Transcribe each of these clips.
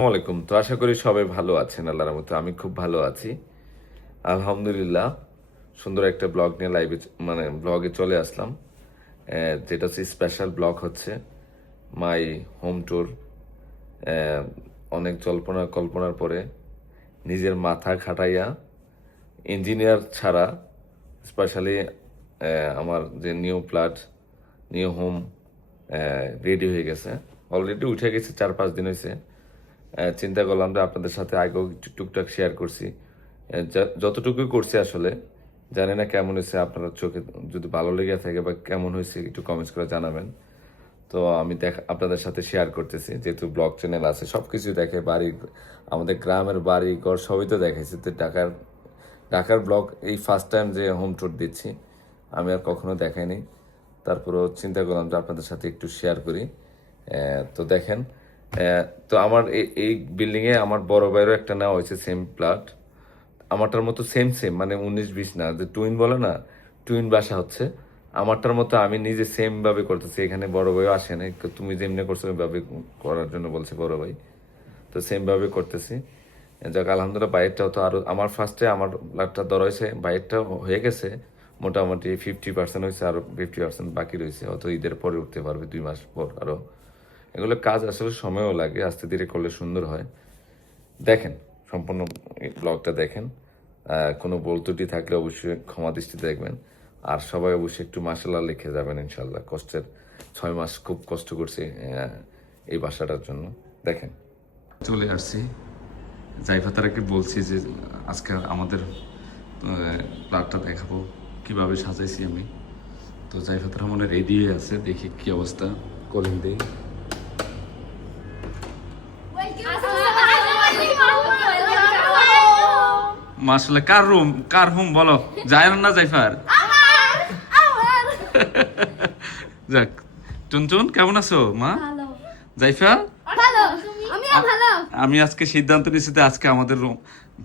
আসসালামাইকুম। তো আশা করি সবাই ভালো আছেন আল্লাহর মতো। আমি খুব ভালো আছি আলহামদুলিল্লাহ। সুন্দর একটা ব্লগ নিয়ে লাইভে ব্লগে চলে আসলাম। যেটা হচ্ছে স্পেশাল ব্লগ হচ্ছে মাই হোম ট্যুর। অনেক জল্পনা কল্পনার পরে নিজের মাথা খাটাইয়া ইঞ্জিনিয়ার ছাড়া স্পেশালি আমার যে new flat new home ready হয়ে গেছে। অলরেডি উঠে গেছে, 4-5 দিন হয়েছে। চিন্তা করলাম যে আপনাদের সাথে আগেও একটু টুকটাক শেয়ার করছি। যতটুকুই করছি আসলে জানি না কেমন হয়েছে, আপনারা চোখে যদি ভালো লেগে থাকে বা কেমন হয়েছে একটু কমেন্টস করে জানাবেন। তো আমি আপনাদের সাথে শেয়ার করতেছি, যেহেতু ব্লগ চ্যানেল আছে সব কিছু দেখে, বাড়ি আমাদের গ্রামের বাড়ি ঘর সবই তো দেখাইছি। তো ঢাকার ব্লগ এই ফার্স্ট টাইম যে হোম ট্যুর দিচ্ছি, আমি আর কখনো দেখাইনি। তারপরেও চিন্তা করলাম যে আপনাদের সাথে একটু শেয়ার করি। তো দেখেন, তো আমার এই বিল্ডিংয়ে আমার বড় ভাইয়েরও একটা নেওয়া হয়েছে সেম প্লট, আমারটার মতো সেম সেম, মানে 19-20 না, যে টুইন বলে না, টুইন বাসা হচ্ছে আমারটার মতো। আমি নিজে সেম ভাবে করতেছি, এখানে বড় ভাইও আসে না, তুমি যেমনি করছো ওইভাবে করার জন্য বলছে বড় ভাই। তো সেম ভাবে করতেছি। যাক আলহামদুলিল্লাহ, বাইরেরটাও তো আরো আমার ফার্স্টে আমার ব্লাডটা ধরা হয়েছে, বাইরেরটা হয়ে গেছে মোটামুটি 50% হয়েছে, আরো 50% বাকি রয়েছে। অত ঈদের পরে উঠতে পারবে 2 মাস পর আরো। এগুলো কাজ আসলে সময়ও লাগে, আস্তে ধীরে করলে সুন্দর হয়। দেখেন, সম্পূর্ণ ব্লগটা দেখেন। কোনো ভুল ত্রুটি থাকলে অবশ্যই ক্ষমা দৃষ্টিতে দেখবেন। আর সবাই অবশ্যই একটু মাশাআল্লাহ লিখে যাবেন ইনশাল্লাহ। 6 মাস খুব কষ্ট করছি এই বাসাটার জন্য। দেখেন, চলে আসছি। জাইফা তারাকে বলছি যে আজকে আমাদের ফ্ল্যাটটা দেখাবো কিভাবে সাজাইছি আমি। তো জাইফা তারা মনে রেডি হয়ে আছে, দেখি কি অবস্থা। কলিং দিই। মাশাআল্লাহ, কার হোম বলো? জায়ান না জাইফার? যাক, টুনটুন কেমন আছো মা? জাইফা আমি আজকে সিদ্ধান্ত নিয়েছি যে আজকে আমাদের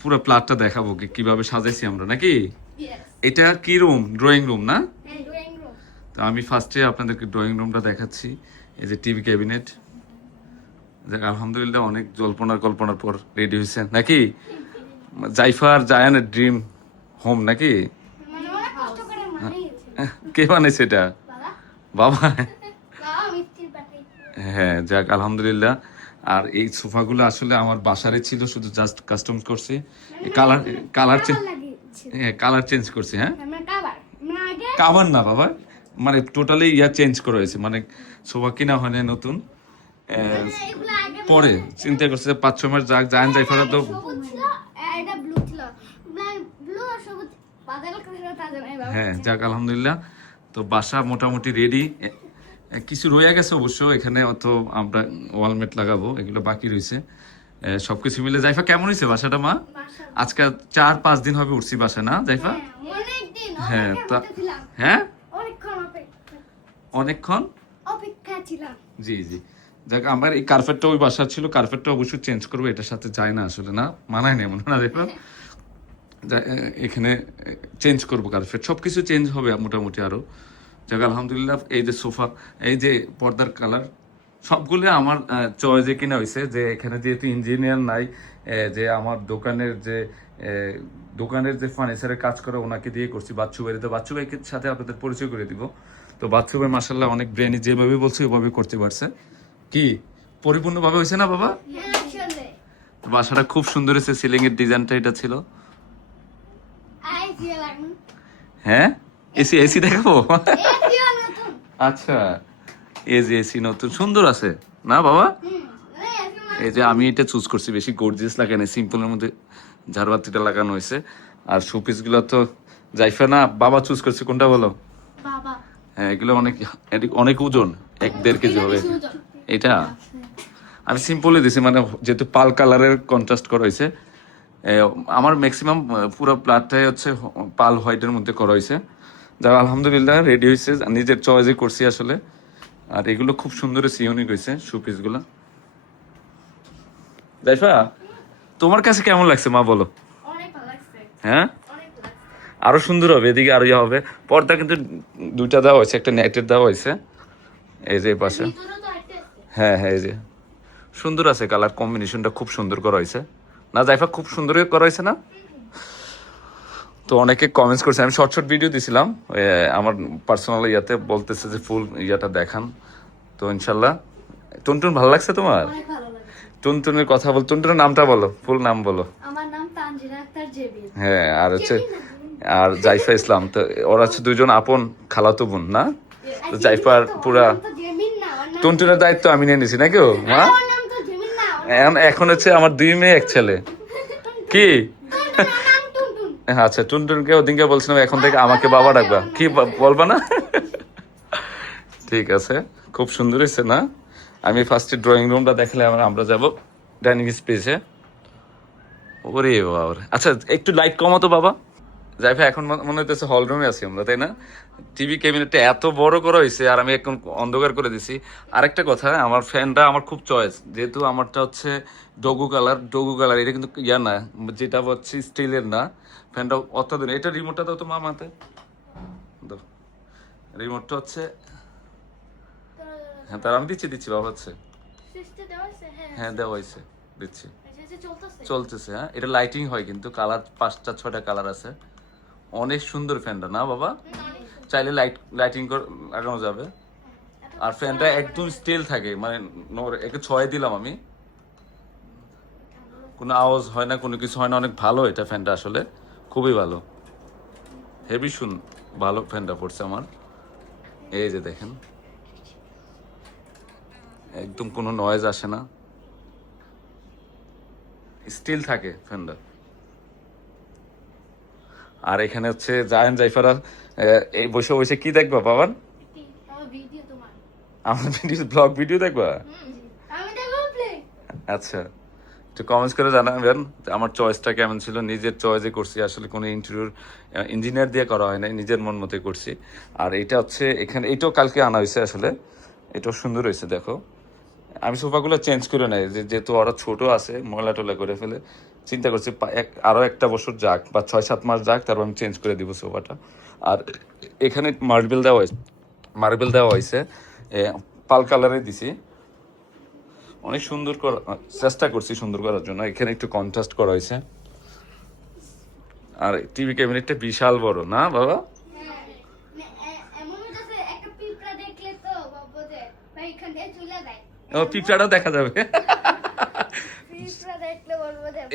পুরো ফ্ল্যাটটা দেখাবো কিভাবে সাজাইছি আমরা, নাকি? এটা কি রুম? ড্রয়িং রুম না? তো আমি ফার্স্টে আপনাদেরকে ড্রয়িং রুমটা দেখাচ্ছি। এই যে টিভি ক্যাবিনেট। আলহামদুলিল্লাহ, অনেক কল্পনার পর রেডি হয়েছে, নাকি? জাইফার জায়ানের ড্রিম হোম, নাকি? কে বানাইছে এটা? বাবা। হ্যাঁ, যাক আলহামদুলিল্লাহ। আর এই সোফাগুলো আসলে আমার বাসারে ছিল, শুধু জাস্ট কাস্টম করছি। কালার চেঞ্জ করছি। হ্যাঁ, কাভার না বাবা, মানে টোটালি চেঞ্জ করা হয়েছে, মানে সোফা কিনা হয় না নতুন। পরে চিন্তা করছে 5-6 মাস যাক, জায়ান জাইফারা তো হ্যাঁ, যাক আলহামদুলিল্লাহ। তো বাসা মোটামুটি রেডি। কিছু রয়ে গেছে অবশ্য, এখানে অত আমরা ওয়ালমেট লাগাবো, এগুলো বাকি রয়েছে। সবকিছু মিলে জাইফা কেমন হয়েছে বাসাটা মা? আজকে 4-5 দিন হবে উঠছি বাসা, না জাইফা? হ্যাঁ, তা হ্যাঁ অনেকক্ষণ জি জি। যাক, আমার এই কার্পেটটা ওই বাসা ছিল, কার্পেটটা অবশ্যই চেঞ্জ করবো, এটার সাথে যায় না আসলে, না মানায় না মনে না জাইফা। এখানে চেঞ্জ করবো কার্পেট, সবকিছু চেঞ্জ হবে মোটামুটি আরো। যাক আলহামদুলিল্লাহ। এই যে সোফা, এই যে পর্দার কালার, সবগুলো আমার চয়েসে কিনা হয়েছে। যে এখানে যেহেতু ইঞ্জিনিয়ার নাই, যে আমার দোকানের যে ফার্নিচারের কাজ করে ওনাকে দিয়ে করছি। বাচ্চু বাড়িতে, বাচ্চু ভাইয়ের সাথে আপনাদের পরিচয় করে দিব। তো বাচ্চু ভাই মাসাল্লাহ অনেক ব্রেনি, যেভাবে বলছে ওইভাবে করতে পারছে। কি পরিপূর্ণভাবে হয়েছে না বাবা? বাসাটা খুব সুন্দর হয়েছে। সিলিং এর ডিজাইনটা এটা ছিল। হ্যাঁ, এসি এসি দেখাবো। আচ্ছা, এই যে এসি নতুন সুন্দর আছে না বাবা? এই যে আমি এটা চুজ করছি, বেশি গর্জিয়াস লাগে না, সিম্পলের মধ্যে ঝাড়বাতিটা লাগানো হয়েছে। আর শোপিস গুলো তো জাইফা না বাবা চুজ করছে, কোনটা বলো? হ্যাঁ, এগুলো অনেক অনেক ওজন, 1-1.5 কেজি হবে এটা। আমি সিম্পলই দিছি, মানে যেহেতু পাল কালারের কন্ট্রাস্ট করা হয়েছে। আমার ম্যাক্সিমাম পুরো প্লাটটাই হচ্ছে পাল হোয়াইটের মধ্যে করা হয়েছে। যা আলহামদুলিল্লাহ রেডি হয়েছে, নিজের চয়েসে করছি আসলে। আর এগুলো খুব সুন্দর হয়েছে, ইউনিক হয়েছে শোপিস গুলা। জাইফা, তোমার কাছে কেমন লাগছে মা বলো? হ্যাঁ, আরো সুন্দর হবে, এদিকে আরো হবে। পর্দা কিন্তু 2টা দেওয়া হয়েছে, একটা নেটের দেওয়া হয়েছে এই যে পাশে। হ্যাঁ হ্যাঁ, এই যে সুন্দর আছে, কালার কম্বিনেশনটা খুব সুন্দর করা হয়েছে না জাইফা? খুব সুন্দর করা হয়েছে না? তো অনেকে কমেন্টস করছে, আমি শর্ট শর্ট ভিডিও দিছিলাম আমার পার্সোনাল ইয়াতে, বলতেছে যে ফুল ইয়াটা দেখান। তো ইনশাল্লাহ। টুনটুন ভালো লাগছে তোমার? অনেক ভালো লাগে। টুনটুনের কথা বল, টুনটুনের নামটা বলো, ফুল নাম বলো। আমার নাম তানজিরা আক্তার জেবিন। হ্যাঁ, আর হচ্ছে আর জাইফা ইসলাম। তো ওরা হচ্ছে দুজন আপন খালাতো বোন না? তো জাইফার পুরা টুনটুনের দায়িত্ব আমি নিয়ে নিছি নাকি? মা এখন হচ্ছে আমার 2 মেয়ে 1 ছেলে। কি আচ্ছা, টুনটুনকে ওদিনকে বলছিলাম এখন থেকে আমাকে বাবা ডাকবা, কি বলবা না? ঠিক আছে, খুব সুন্দর হয়েছে না? আমি ফার্স্টে ড্রয়িং রুমটা দেখলে আমরা যাব ডাইনিং স্পেসে। ওরে বাবা, আচ্ছা একটু লাইট কমাতো বাবা। জাইফা এখন মনে হইতেছে হল রুমে আছি আমরা, তাই না? টিভি ক্যাবিনেটটা এত বড় করা হয়েছে আর আমি এখন অন্ধকার করে দিছি। আরেকটা কথা, আমার ফ্যানটা আমার খুব চয়েস, যেহেতু আমারটা হচ্ছে ডগু কালার, এটা কিন্তু ইয়া না, যেটা হচ্ছে স্টিলের না। ফ্যানটা অত্যাধুনিক। এটা রিমোটটা দাও তো মামাতে দাও। রিমোটটা হচ্ছে, হ্যাঁ তার আমি দিচ্ছি বাবা, হচ্ছে হ্যাঁ দেওয়া হয়েছে, দিচ্ছি, চলতেছে। হ্যাঁ, এটা লাইটিং হয় কিন্তু, কালার 5টা 6টা কালার আছে। অনেক সুন্দর ফ্যানটা না বাবা? চাইলে লাইটিং লাগানো যাবে। আর ফ্যানটা একদম স্টিল থাকে, মানে একে 6 দিলাম আমি, কোনো আওয়াজ হয় না, কোনো কিছু হয় না। অনেক ভালো এটা ফ্যানটা, আসলে খুবই ভালো, হেভি ভালো ফ্যানটা পড়ছে আমার। এই যে দেখেন, একদম কোনো নয়েজ আসে না, স্টিল থাকে ফ্যানটা। আর এখানে হচ্ছে জাইফারা এই বসে বসে কি দেখবা বাবান? আমার ব্লগ ভিডিও দেখবা? আচ্ছা, একটু কমেন্টস করে জানাবেন আমার চয়েসটা কেমন ছিল। নিজের চয়েসে করছি, আসলে কোনো ইঞ্জিনিয়ার দিয়ে করা হয় নাই, নিজের মন মতোই করছি। আর এটা হচ্ছে এখানে, এটাও কালকে আনা হয়েছে, আসলে এটাও সুন্দর হয়েছে। দেখো, আমি সোফাগুলো চেঞ্জ করে নেই, যেহেতু ওরা ছোট আছে, ময়লা টলা করে ফেলে, চিন্তা করছি আরো 1টা বছর যাক বা 6-7 মাস যাক, তারপর আমি চেঞ্জ করে দিব সোফাটা। আর এখানে মার্বেল দেওয়া হয়েছে, পাল কালারে দিছি। অনেক সুন্দর চেষ্টা করছি সুন্দর করার জন্য। এখানে একটু কন্ট্রাস্ট করা হয়েছে। আর টিভি ক্যাবিনেটটা বিশাল বড় না বাবা? ও, পিঁপড়াটাও দেখা যাবে।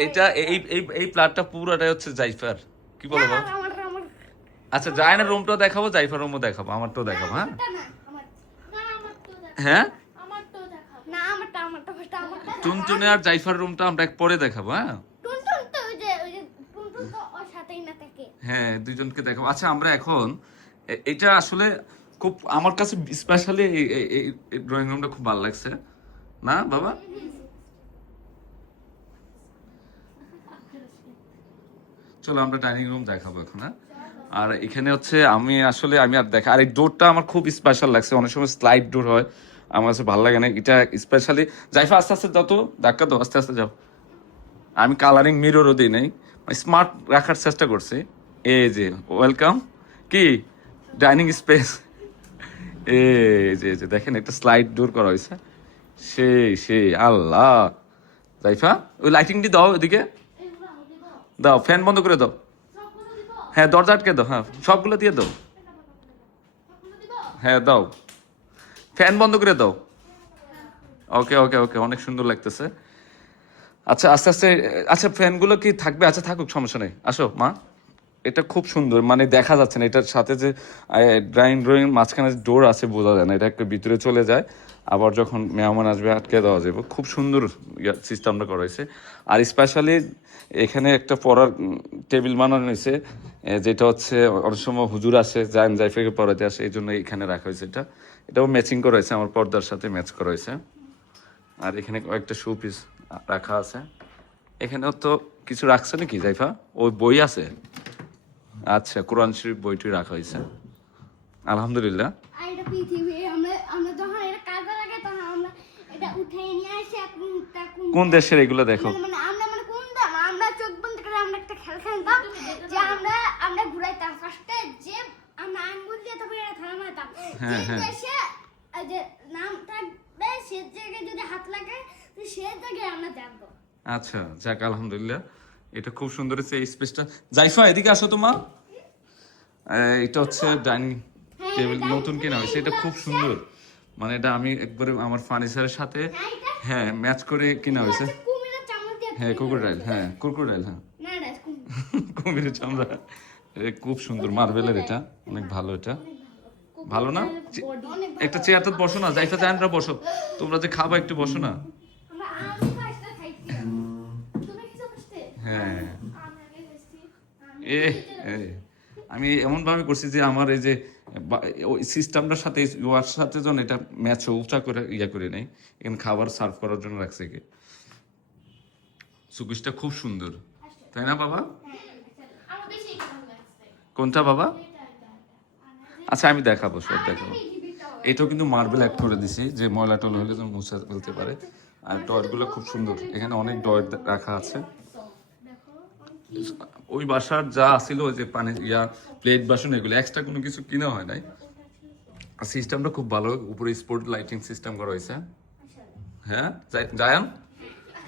এটা এই প্লাটটা পুরোটাই হচ্ছে জাইফার, কি বলো বাবা? আচ্ছা, জায়নের রুমটাও দেখাবো, জাইফার রুমও দেখাবো, আমারটাও দেখাবো। হ্যাঁ হ্যাঁ, টুনটুনে আর জাইফার রুমটা আমরা পরে দেখাবো। হ্যাঁ হ্যাঁ, দুজনকে দেখাবো। আচ্ছা, আমরা এখন এটা আসলে খুব আমার কাছে স্পেশালি এই ড্রয়িং রুমটা খুব ভালো লাগছে না বাবা? চলো আমরা ডাইনিং রুম দেখাবো এখন। হ্যাঁ, আর এখানে হচ্ছে আমি আর দেখা, আর এই ডোরটা আমার খুব স্পেশাল লাগছে। অনেক সময় স্লাইড ডোর হয়, আমার কাছে ভালো লাগে না এটা স্পেশালি। জাইফা আস্তে আস্তে যত ধাক্কা দাও, আস্তে আস্তে যাও। আমি কালারিং মিররও দিই নাই, স্মার্ট রাখার চেষ্টা করছি। এই যে ওয়েলকাম, কি ডাইনিং স্পেস। এই যে দেখেন, একটা স্লাইড ডোর করা হয়েছে, সেই আল্লাহ। জাইফা, ওই লাইটিংটি দাও, ওইদিকে দাও, ফ্যান বন্ধ করে দাও। হ্যাঁ, দরজা আটকে দাও, হ্যাঁ সবগুলো দিয়ে দাও। হ্যাঁ দাও, ফ্যান বন্ধ করে দাও। ওকে ওকে ওকে, অনেক সুন্দর লাগতেছে। আচ্ছা আস্তে আস্তে, আচ্ছা ফ্যানগুলো কি থাকবে? আচ্ছা থাকুক, সমস্যা নেই, আসো মা। এটা খুব সুন্দর, মানে দেখা যাচ্ছে না, এটার সাথে যে ড্রয়িং মাঝখানে ডোর আছে, বোঝা যায় না, এটা একটু ভিতরে চলে যায়, আবার যখন মেহমান আসবে আটকে দেওয়া যাবে। খুব সুন্দর সিস্টেমটা করা হয়েছে। আর স্পেশালি এখানে একটা পড়ার টেবিল বানানো হয়েছে, যেটা হচ্ছে অনেক সময় হুজুর আসে, জাইফাকে পড়াতে আসে, এই জন্য এখানে রাখা হয়েছে। এটাও ম্যাচিং করা হয়েছে, আমার পর্দার সাথে ম্যাচ করা হয়েছে। আর এখানে কয়েকটা শু পিস রাখা আছে। এখানেও তো কিছু রাখছে নাকি জাইফা? ওই বই আছে, আচ্ছা কোরআন শরীফ বইটি রাখা হয়েছে, আলহামদুলিল্লাহ। কোন দেশের এগুলো দেখো? হ্যাঁ হ্যাঁ, আচ্ছা, যাক আলহামদুলিল্লাহ, এটা খুব সুন্দর হচ্ছে এই স্পেসটা। জাইফা এদিকে আসো তো মা। এটা হচ্ছে ডাইনিং টেবিল নতুন কেনা হয়েছে, এটা খুব সুন্দর। মানে এটা আমি একবারে আমার ফার্নিচারের সাথে হ্যাঁ ম্যাচ করে কেনা হয়েছে। কুমিরের চামড়া দিয়ে হ্যাঁ ক্রোকোডাইল, হ্যাঁ ক্রোকোডাইল, হ্যাঁ না না কুমির। কুমিরের চামড়া। খুব সুন্দর মার্বেলের, এটা অনেক ভালো। এটা ভালো না? অনেক একটা চেয়ার তো বসো না, জাইফা জানরা বসো, তোমরা যে খাবা একটু বসো না। আমরা আমি ফার্স্টটা খাইছি। তুমি কি জানতে? হ্যাঁ আমি আগে খাইছি। আমি এমন ভাবে করছি যে আমার এই যে ওই সিস্টেমটার সাথে ওয়ার সাথে যেন এটা ম্যাচ উঁচা করে করে নেই। এখানে খাবার সার্ভ করার জন্য রাখছে কি। সুকুশটা খুব সুন্দর, তাই না বাবা? আমার বেশি ভালো লাগছে। কোনটা বাবা? এটা। আচ্ছা আমি দেখাবো, সব দেখাবো। এটাও কিন্তু মার্বেল অ্যাড করে দিছি, যে ময়লা টল হলে যেন মুছে ফেলতে পারে। আর ডয়েরগুলো খুব সুন্দর, এখানে অনেক ডয়ের রাখা আছে। দেখো ওই বাসার যা আছিল, ওই যে পানি প্লেট বাসন এগুলো এক্সট্রা কোনো কিছু কিনা হয় নাই। আর সিস্টেমটা খুব ভালো, উপরে স্পোর্ট লাইটিং সিস্টেম করা হয়েছে। হ্যাঁ জায়ান,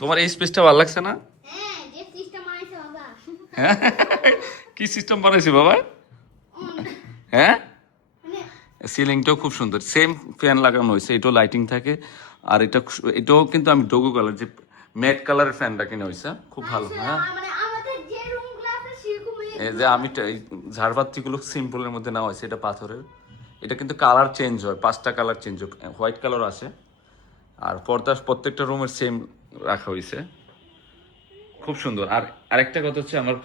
তোমার এই স্পেসটা ভালো লাগছে না? হ্যাঁ, যে সিস্টেম আইছে বাবা। হ্যাঁ কি সিস্টেম বানাইছে বাবা? হ্যাঁ মানে সিলিংটাও খুব সুন্দর, সেম ফ্যান লাগানো হয়েছে, এটাও লাইটিং থাকে। আর এটাও কিন্তু আমি ডোগো কালার, যে ম্যাট কালারের ফ্যানটা কিনে হয়েছে, খুব ভালো। হ্যাঁ মানে আমাদের যে রুমগুলো আছে সেরকমই। এই যে আমি এই ঝাড়বাতিগুলো সিম্পলের মধ্যে নেওয়া হয়েছে, এটা পাথরের। এটা কিন্তু কালার চেঞ্জ হয়, 5টা কালার চেঞ্জ হয়, হোয়াইট কালার আছে। আর পর্দা প্রত্যেকটা রুমের সেম রাখা হয়েছে, খুব সুন্দর। আর আরেকটা কথা হচ্ছে, আমার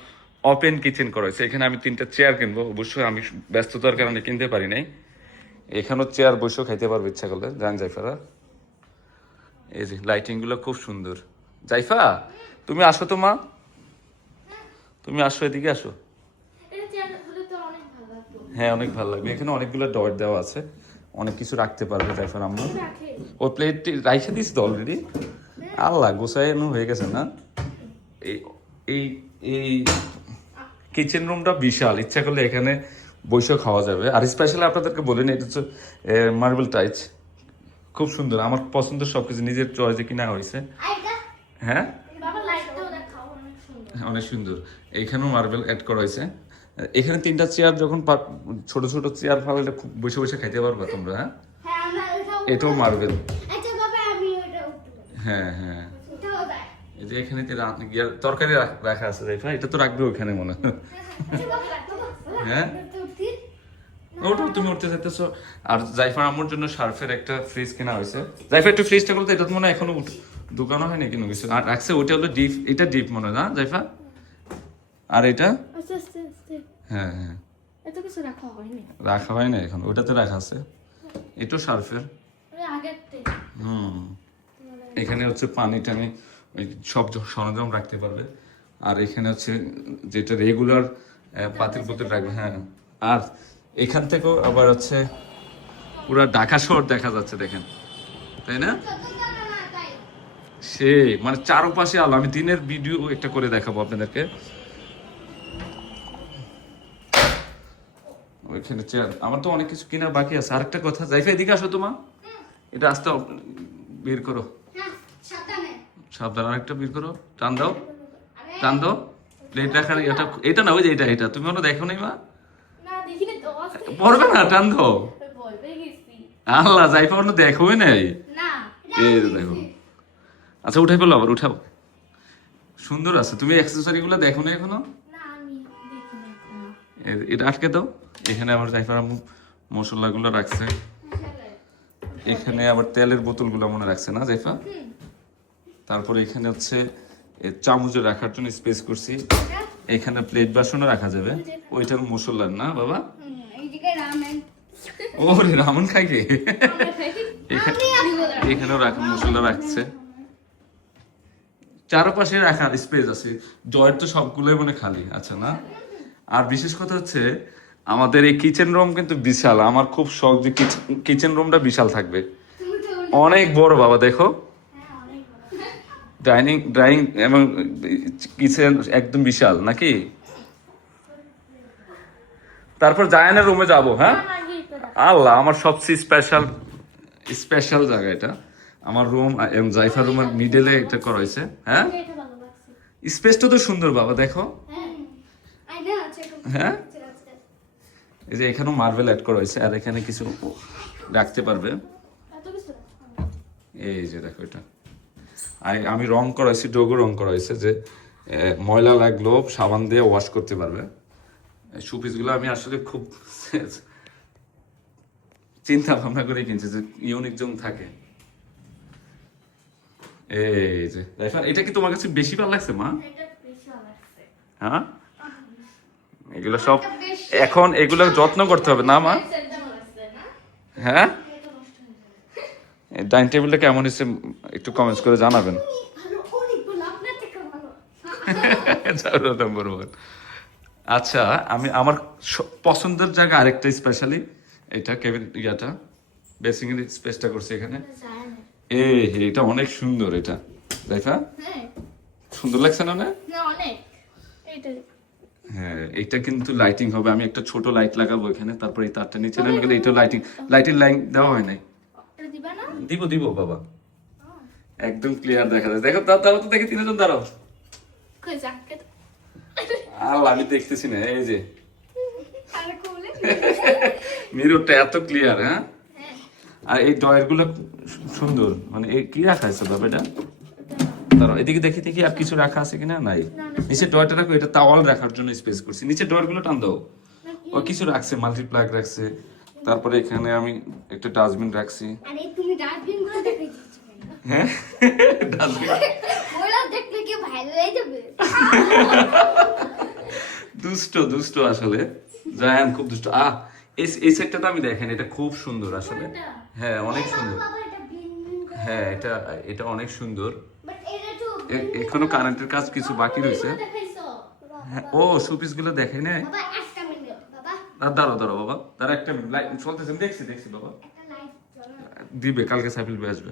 ওপেন কিচেন করা হয়েছে। এখানে আমি 3টা চেয়ার কিনবো, অবশ্যই আমি ব্যস্ততার কারণে কিনতে পারি নাই। এখানেও চেয়ার বসেও খাইতে পারবো ইচ্ছা করলে, জান জাইফারা। এই যে লাইটিংগুলো খুব সুন্দর। জাইফা তুমি আসো তো মা, তুমি আসো, এদিকে আসো। এটা চেয়ার হলে তো অনেক ভালো লাগতো। হ্যাঁ অনেক ভালো লাগবে, এখানে অনেকগুলো ডট দেওয়া আছে, অনেক কিছু রাখতে পারবে জাইফার আম্মু। রাখে। ও প্লেটটি রাইখে দিস তো অলরেডি। আল্লাহ গোছানো হয়ে গেছে না? এই এই এই কিচেন রুমটা বিশাল, ইচ্ছা করলে এখানে বসেও খাওয়া যাবে। আর স্পেশালি আপনাদেরকে বলি না, এটা হচ্ছে মার্বেল টাইচ, খুব সুন্দর। আমার পছন্দের সবকিছু নিজের চয়েসে কিনা হয়েছে। আইটা হ্যাঁ বাবা লাইটটাও দেখাও, অনেক সুন্দর। অনেক সুন্দর। এইখানেও মার্বেল অ্যাড করা হয়েছে। এখানে 3টা চেয়ার, যখন ছোট ছোট চেয়ার ফালালে খুব বসে বসে খাইতে পারবে তোমরা। হ্যাঁ হ্যাঁ আমরা এটাও। এটাও মার্বেল। আচ্ছা বাবা আমি ওটা উঠতে পারি। হ্যাঁ হ্যাঁ ওটাও দেয়। এই যে এখানে তরকারি রাখা আছে জাইফা, এটা তো রাখবে ওখানে মনে হয়। আচ্ছা বাবা রাখো। হ্যাঁ তো উঠি। ওটা তুমি উঠতে চাইতেছো। আর জাইফার আম্মুর জন্য সার্ফের একটা ফ্রিজ কেনা হয়েছে। জাইফা একটু ফ্রিজটা করতে, এটা তো মনে হয় এখনো দোকানও হয়নি কোনো কিছু। আর রাখছে ওইটা হলো ডিপ, এটা ডিপ মনে হয় না জাইফা? আর এটা আস্তে আস্তে আস্তে। হ্যাঁ হ্যাঁ এত কিছু রাখা হয়নি। রাখা হয় না এখন, ওটাতে রাখা আছে। এটাও সার্ফের। ওই আগের থেকে। এখানে হচ্ছে পানি টানি ওই সব সরঞ্জাম রাখতে পারবে। আর এখানে হচ্ছে যেটা রেগুলার পাতিল পুতিল রাখবে। হ্যাঁ আর এখান থেকেও আবার হচ্ছে পুরো ঢাকা শহর দেখা যাচ্ছে, দেখেন, তাই না? সে মানে চারপাশে আলো। আমি দিনের ভিডিও একটা করে দেখাবো আপনাদেরকে। ওইখানে চেয়ার, আমার তো অনেক কিছু কেনার বাকি আছে। আরেকটা কথা, জাইফা এদিকে আসো তোমা, এটা আস্তে বের করো, হ্যাঁ, সাবধানে। সাবধান। আরেকটা বের করো, টান দাও, টান দাও। প্লেট রাখার এটা না, ওই যে এটা তুমি মনে দেখো নাই মা? না দেখিনি তো, আস্তে। পড়বে না, টান দাও। ভয় পেয়ে গেছি। আল্লাহ জাইফা মনে দেখোই নাই। না। এই যে দেখো। আচ্ছা উঠাই পেলো, আবার উঠাও। সুন্দর আছে। তুমি অ্যাক্সেসরি গুলো দেখো না এখনো? না আমি দেখিনি এখনো। এটা আটকে দাও। এখানে আবার জাইফার মশলা গুলো রাখছে। এখানে আবার তেলের বোতল গুলো মনে রাখছে না জাইফা? তারপরে এখানে হচ্ছে চামচে রাখার জন্য স্পেস করছি। এখানে প্লেট বাসনও রাখা যাবে, ওইটার মশলার না বাবা? এইদিকে রামেন। ওরে রামন খাই কে? এখানেও রাখা মশলা রাখছে, চারপাশে রাখার স্পেস আছে। ডয়ের তো সবগুলোই মানে খালি, আচ্ছা না? আর বিশেষ কথা হচ্ছে আমাদের এই কিচেন রুম কিন্তু বিশাল। আমার খুব শখ যে কিচেন রুমটা বিশাল থাকবে, অনেক বড় বাবা। দেখো ডাইনিং এবং কিচেন একদম বিশাল নাকি? তারপর জায়ানের রুমে যাবো। হ্যাঁ আল্লাহ, আমার সবচেয়ে স্পেশাল জায়গা এটা। আমার রুম এবং জাইফার রুমের মিডলে এটা করা হয়েছে। হ্যাঁ এটা ভালো। স্পেসটা তো সুন্দর বাবা, দেখো। হ্যাঁ আইনা আছে হ্যাঁ এই যে এখানেও মার্বেল অ্যাড করা হয়েছে, আর এখানে কিছু রাখতে পারবে। এত কিছু এই যে দেখো এটা আমি রং করা হয়েছে, ডোগো রং করা হয়েছে, যে ময়লা লাগলো সাবান দিয়ে ওয়াশ করতে পারবে। শোপিসগুলো আমি আসলে খুব চিন্তা ভাবনা করে কিনছি যে ইউনিক জন থাকে। এই যে দেখো, এটা কি তোমার কাছে বেশি ভালো লাগছে মা? এটা বেশি ভালো লাগছে। হ্যাঁ এগুলো সব এখন এগুলো যত্ন করতে হবে না মা? সেটা ভালো লাগছে না? হ্যাঁ এটা নষ্ট হয়ে যাবে। ডাইনিং টেবিলটা কেমন হয়েছে একটু কমেন্টস করে জানাবেন। ভালো, অনেক ভালো, আপনার থেকে ভালো। নম্বর 1। আচ্ছা আমি আমার পছন্দের জায়গা আরেকটা, স্পেশালি এটা কেবিন ইয়াটা বেসিং এর স্পেসটা করছে এখানে। এই এটা অনেক সুন্দর, এটা দেখা হ্যাঁ সুন্দর লাগছে না? না অনেক এইটা হ্যাঁ এটা কিন্তু লাইটিং হবে, আমি একটা ছোট লাইট লাগাবো এখানে, তারপর এই তারটা নিচে নেমে গেলে এটা লাইটিং লাইন দেওয়া হয় নাই। এটা দিবা না? দিব বাবা, একদম ক্লিয়ার দেখা যায়। দেখো দাঁড়াও তো, দেখি 3 জন দাঁড়াও। কই যাকে আল্লাহ আমি দেখতেছি না, এই যে আরে কোলে মিররটা এত ক্লিয়ার। হ্যাঁ আর এই ডয়ের গুলো সুন্দর, মানে এই কি রাখা আছে বাবা এটা? দাঁড়াও এদিকে দেখি আর কিছু রাখা আছে কিনা। নাই, নিচে ডয়টা রাখো, এটা তাওয়াল রাখার জন্য স্পেস করছি। নিচে ডয়ার গুলো টান দাও, ও কিছু রাখছে, মাল্টিপ্লাগ রাখছে, তারপরে এখানে আমি একটা ডাস্টবিন রাখছি। আরে তুমি ডাস্টবিন গুলো দেখাই দিচ্ছ হ্যাঁ ডাস্টবিন ওরা দেখলে কি ভাইরাল হয়ে যাবে? দুষ্ট আসলে জায়ান খুব দুষ্ট। এই সেটটা তো আমি দেখেন, এটা খুব সুন্দর আসলে। হ্যাঁ অনেক সুন্দর। বাবা এটা বিন হ্যাঁ এটা অনেক সুন্দর। বাট এটা তো এখনো কারেন্টের কাজ কিছু বাকি রয়েছে। দেখাইছো হ্যাঁ, ও শোপিস গুলো দেখে না। বাবা একটা মিনিট বাবা দাঁড়াও বাবা, দাঁড়া একটা মিনিট, লাইট চলতেছে, আমি দেখছি বাবা। একটা লাইট জ্বালা দিবে কালকে সাইকেল বেয়ে আসবে।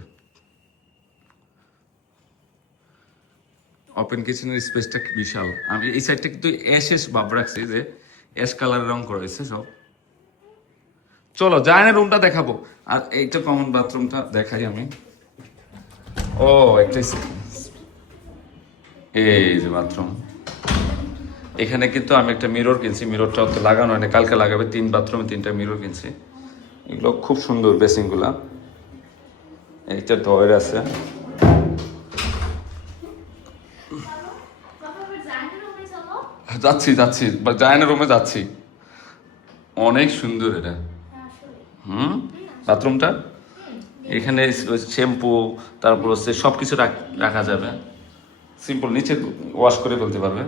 ওপেন কিচেনের স্পেসটা বিশাল। আমি এই সাইডটা কিন্তু অ্যাশ ভাব রাখছি, যে অ্যাশ কালারের রং করা হয়েছে সব। চলো জায়ানের রুমটা দেখাবো, আর এইটা কমন বাথরুমটা দেখাই আমি। ও একটা এই যে বাথরুম, এখানে কিন্তু আমি একটা মিরর কিনছি। মিররটা তো লাগানো হয়নি, কালকে লাগাবে। 3 বাথরুমে 3টা মিরর কিনছি। এগুলো খুব সুন্দর বেসিং গুলা। এইটা ডয়ের আছে। বাবা এবার জানি রুমে চলো যাচ্ছি জায়ানের রুমে যাচ্ছি। অনেক সুন্দর এটা। বাথরুমটা এখানে শ্যাম্পু, তারপর হচ্ছে সবকিছু রাখা যাবে। সিম্পল, নিচে ওয়াশ করে ফেলতে পারবে।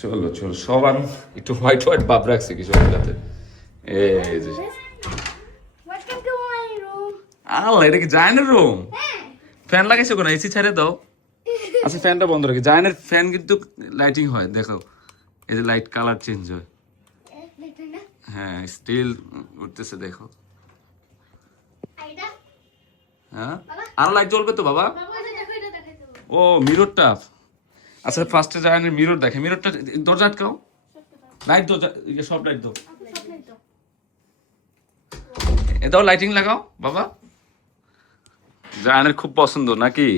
চলো সব আমি একটু হোয়াইট ভাব রাখছি কিছু জায়গাতে। এই যে ওয়েলকাম টু মাই রুম আল্লাহ, এটা কি জায়ানের রুম? হ্যাঁ ফ্যান লাগাইছো কেন? এসি ছেড়ে দাও। আচ্ছা ফ্যানটা বন্ধ রাখি। জায়ানের ফ্যান কিন্তু লাইটিং হয়, দেখো এই যে লাইট কালার চেঞ্জ হয়। দেখতে না হ্যাঁ স্টিল উঠতেছে দেখো। আইডা হ্যাঁ আরো লাইট জ্বলবে তো বাবা। বাবা এটা দেখো, এটা দেখাইছো ও মিররটা। আচ্ছা ফার্স্টে জায়ানের মিরর দেখে। মিররটা দরজা আটকাও, লাইট দরজা সব লাইট দাও। সব নাই তো এ দাও লাইটিং লাগাও বাবা। জায়ানের খুব পছন্দ নাকি?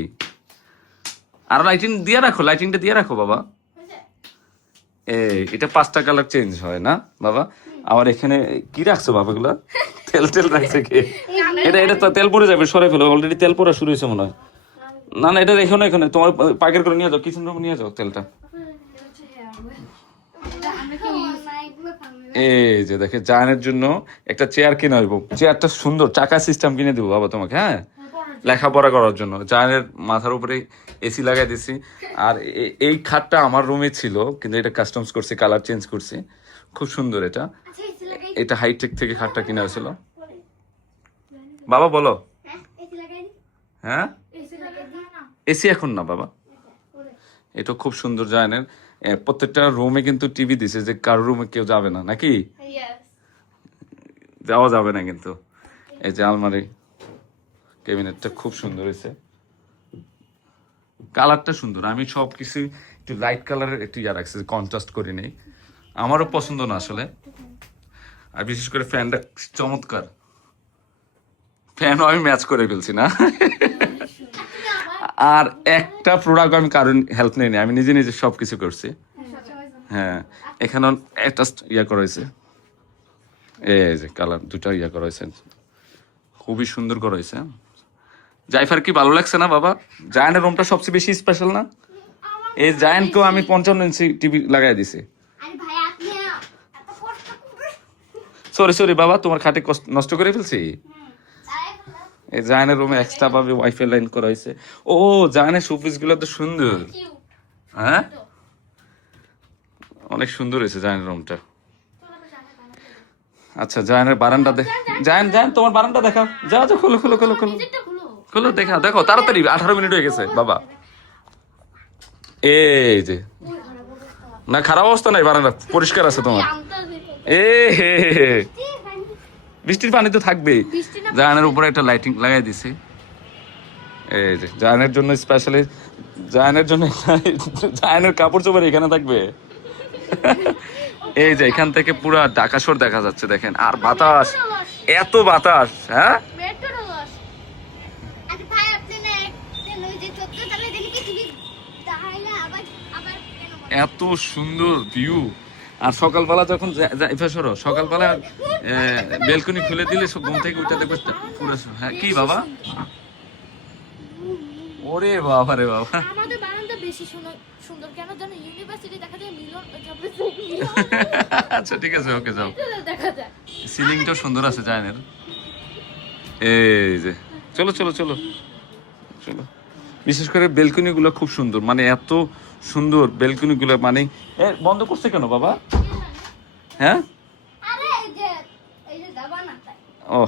আর লাইটিংটা দিয়ে রাখো বাবা। হয়েছে এটা 5টা কালার চেঞ্জ হয় না বাবা? আমার এখানে কি রাখছো বাবা এগুলা? তেল রাখছে কে? এটা তো তেল পড়ে যাবে, সরে ফেলো। অলরেডি তেল পড়া শুরু হয়েছে মনে হয়। না এটা রেখো না, এখানে তোমার পাকের করে নিয়ে যাও, কিচেন রুমে নিয়ে যাও তেলটা। এই যে দেখে জায়ানের জন্য একটা চেয়ার কিনে আসবো। চেয়ারটা সুন্দর, চাকা সিস্টেম কিনে দেবো বাবা তোমাকে। হ্যাঁ লেখাপড়া করার জন্য। জায়ানের মাথার উপরে এসি লাগাই দিছি। আর এই খাটটা আমার রুমে ছিল, কিন্তু এটা কাস্টমস করছি, কালার চেঞ্জ করছি। খুব সুন্দর এটা। আচ্ছা এসি লাগাই এটা হাইটেক থেকে খাটটা কিনে হয়েছিল। বাবা বলো। হ্যাঁ এসি লাগাই দি হ্যাঁ এসি লাগাই দি না এসি এখন না বাবা। এটা খুব সুন্দর জায়ানের। প্রত্যেকটা রুমে কিন্তু টিভি দিছে, যে কারো রুমে কেউ যাবে না নাকি? ইয়েস যাওয়া যাবে না কিন্তু। এই যে আলমারি, ক্যাবিনেটটা খুব সুন্দর হয়েছে, কালারটা সুন্দর। আমি সব কিছু একটু লাইট কালারের একটু রাখছি, কন্ট্রাস্ট করি নেই। আমারও পছন্দ না আসলে। আর বিশেষ করে ফ্যানটা চমৎকার। ফ্যানও আমি ম্যাচ করে ফেলছি না। আর একটা প্রোডাক্ট আমি কারণ হেল্প নেইনি, আমি নিজে নিজে সবকিছু করছি। হ্যাঁ, এখানে একটা ইয়া করা হয়েছে, এই যে কালার দুটা ইয়া করা হয়েছে, খুবই সুন্দর করা হয়েছে। জাইফার কি ভালো লাগছে না বাবা? জায়ানের রুমটা সবচেয়ে বেশি স্পেশাল না? এই জায়ানকেও আমি 55 ইঞ্চি টিভি লাগাই দিছি। আরে ভাই আপনি এত কষ্ট করে সরি সরি বাবা, তোমার খাটে নষ্ট করে ফেলছি। তাই বললাম এই জায়ানের রুমে এক্সট্রা ভাবে ওয়াইফাই লাইন করা হয়েছে। ও জায়ানের শোপিস গুলো তো সুন্দর, কিউট হ্যাঁ অনেক সুন্দর হয়েছে জায়ানের রুমটা। আচ্ছা জায়ানের বারান্দা জায়ান জায়ান তোমার বারান্দা দেখাও, যাও যাও, খোলো খোলো খোলো খোলো নিজেরটা খুলো খোলো, দেখা দেখো তাড়াতাড়ি, 18 মিনিট হয়ে গেছে বাবা। এই যে না, খারাপ অবস্থা নাই, বারান্দা পরিষ্কার আছে তোমার। আমটা দেখো এ হে হে হে। বৃষ্টির পানি তো থাকবেই। বৃষ্টি না জায়ানের উপরে একটা লাইটিং লাগাই দিছি, এই যে জায়ানের জন্য স্পেশালি, জায়ানের জন্য জায়ানের কাপড় চোপড় এখানে থাকবে। এই যে এখান থেকে পুরা ঢাকা শহর দেখা যাচ্ছে দেখেন, আর বাতাস, এত বাতাস, হ্যাঁ মেট্রো লস আরে ভাই আপনি না একদিন ওই যে 14 সালে দেখি কি টিভি দেখাইলে আবার আবার কেন বলে? এত সুন্দর ভিউ। আর সকালবেলা যখন সরো সকালবেলা বেলকনি খুলে দিলে সব ঘুম থেকে উঠে দেখবে পুরো, হ্যাঁ কি বাবা, ওরে বাবা রে বাবা। আমাদের বারান্দা বেশি সুন্দর কেন জানো? ইউনিভার্সিটি দেখা যায় মিলন আচ্ছা ঠিক আছে, ওকে যাও। দেখা যায় সিলিংটাও সুন্দর আছে জানেন। এই যে চলো চলো চলো চলো, বিশেষ করে বেলকনি গুলো খুব সুন্দর, মানে এত সুন্দর বেলকনি গুলো, মানে বন্ধ করছে কেন বাবা? হ্যাঁ আরে এই যে দাবা না তাই ও,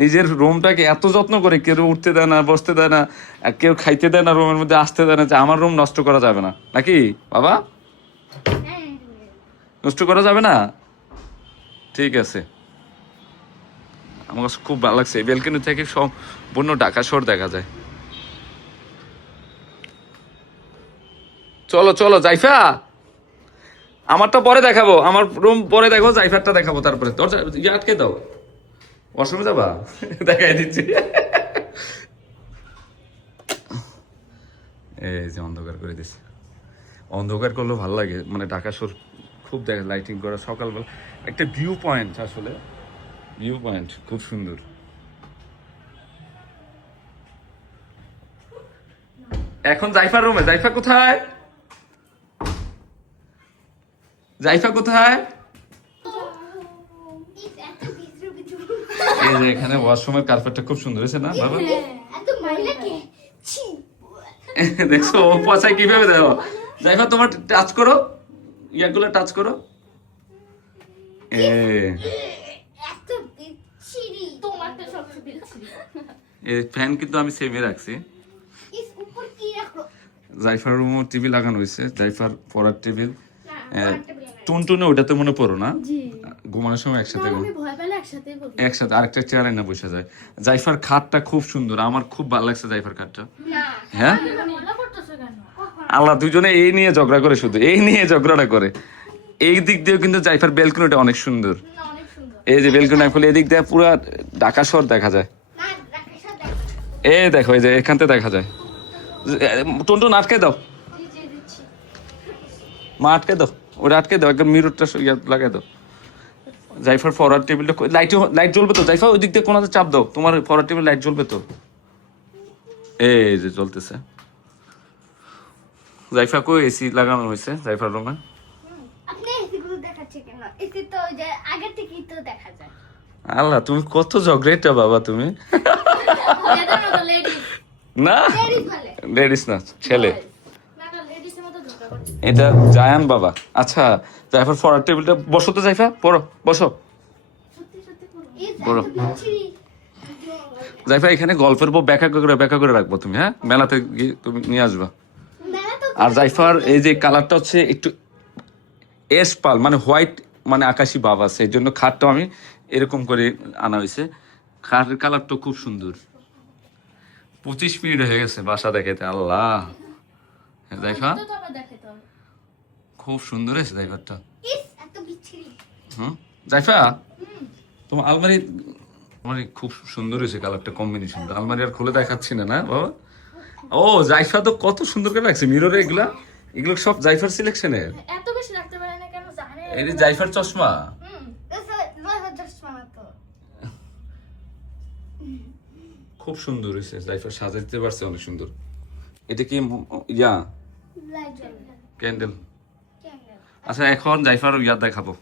নিজের রুমটাকে এত যত্ন করে, কেউ উঠতে দেয় না, বসতে দেয় না, আর কেউ খাইতে দেয় না, রুমের মধ্যে আসতে দেয় না, যে আমার রুম নষ্ট করা যাবে না নাকি বাবা? হ্যাঁ নষ্ট করা যাবে না, ঠিক আছে। আমার কাছে খুব ভালো লাগছে, এই বেলকনি থেকে সম্পূর্ণ ঢাকা শহর দেখা যায়। চলো চলো জাইফা, আমারটা পরে দেখাবো, আমার রুম পরে দেখো, জাইফারটা দেখাবো তারপরে। তোর ইয়ে আটকে দাও, ওয়াশরুমে যাবা? দেখাই দিচ্ছি। এই যে অন্ধকার করে দিছি, অন্ধকার করলেও ভালো লাগে, মানে ঢাকা শহর খুব দেখা, লাইটিং করা সকালবেলা, একটা ভিউ পয়েন্ট, আসলে ভিউ পয়েন্ট খুব সুন্দর। এখন জাইফার রুমে, জাইফা কোথায়? জাইফা কোথায়? এত ভিতরে ভিতরে এই যে এখানে ওয়াশরুমের কার্পেটটা খুব সুন্দর হয়েছে না বাবা? এত ময়লা কে ছি দেখছো ও পয়সায় কিভাবে দেও। জাইফা তোমার টাচ করো, ইয়াগুলো টাচ করো। এত বিচ্ছিরি তোমারটা সবচেয়ে বিচ্ছিরি এই ফ্যান কিন্তু আমি সেমে রাখছি। ইস উপর কি রাখো জাইফার রুমও টিভি লাগানো হয়েছে, জাইফার পড়ার টেবিল। না টুনটুনে ওটাতে মনে পড়ো না, ঘুমানোর সময় একসাথে আমি ভয় পেলে একসাথে বলি একসাথে আরেকটা চেয়ারে না বসে যায়। জাইফার খাটটা খুব সুন্দর, আমার খুব ভালো লাগছে জাইফার খাটটা। না হ্যাঁ ময়লা করতেছ কেন আল্লাহ, দুজনে এই নিয়ে ঝগড়া করে, শুধু এই নিয়ে ঝগড়াটা করে। এই দিক দিয়েও কিন্তু জাইফার বেলকনিটা অনেক সুন্দর, না অনেক সুন্দর এই যে বেলকনি খুলে এদিক দিয়ে পুরো ঢাকা শহর দেখা যায়। না রাকেশ দেখ এই দেখো, এই যে এখান থেকে দেখা যায়। টুনটুন আটকে দাও, দিচ্ছি দিচ্ছি মা আটকে দাও, ওটা আটকে দাও, একদম মিররটা লাগাই দাও। জাইফার ফরওয়ার্ড টেবিলটা লাইট জ্বলবে তো? জাইফা ওই দিক দিয়ে কোনাতে চাপ দাও, তোমার ফরওয়ার্ড টেবিল লাইট জ্বলবে তো? এই যে জ্বলতেছে। জাইফা কো এসি লাগানো হয়েছে জাইফার রুমে। আপনি এসিগুলো দেখাচ্ছে কেন? এসি তো ওই যে আগে থেকেই তো দেখা যায় আল্লাহ, তুমি কত ঝগড়েটা বাবা তুমি। এদের মতো লেডিস না লেডিস বলে লেডিস না, ছেলে। না না লেডিসের মতো ঝগড়া করছে এটা জায়ান বাবা। আচ্ছা জাইফার ফরওয়ার্ড টেবিলটা বসো তো, জাইফা পড়ো, বসো সত্যি সত্যি ইস বড়। এত বিচ্ছিরি জাইফা এখানে গল্পের বউ ব্যাখ্যা করে রাখবো তুমি, হ্যাঁ মেলাতে গিয়ে তুমি নিয়ে আসবা। মেলা তো আর জাইফার এই যে কালারটা হচ্ছে একটু এসপাল, মানে হোয়াইট, মানে আকাশি ভাব আছে, এই জন্য খাটটা আমি এরকম করে আনা হয়েছে। খাটের কালারটা খুব সুন্দর। 25 মিনিট হয়ে গেছে বাসা দেখাইতে, আল্লাহ। জাইফা তো আবার দেখাইতে হবে খুব সুন্দর হয়েছে জাইফারটা। ইস এত বিচ্ছিরি হুম জাইফা, তোমার আলমারি খুব সুন্দর হয়েছে, কালারটা কম্বিনেশন। আলমারি আর খুলে দেখাচ্ছি না, না বাবা? ও জাইফা তো কত সুন্দর করে রাখছে মিররে, এগুলা এগুলো সব জাইফার সিলেকশনের। এত বেশি রাখতে পারে না কেন জানে? এই যে জাইফার চশমা। খুব সুন্দর হয়েছে, জাইফার সাজাইতে পারছে অনেক সুন্দর। এটা কি ইয়া ক্যান্ডেল? আচ্ছা এখন জাইফার ইয়া দেখাবো,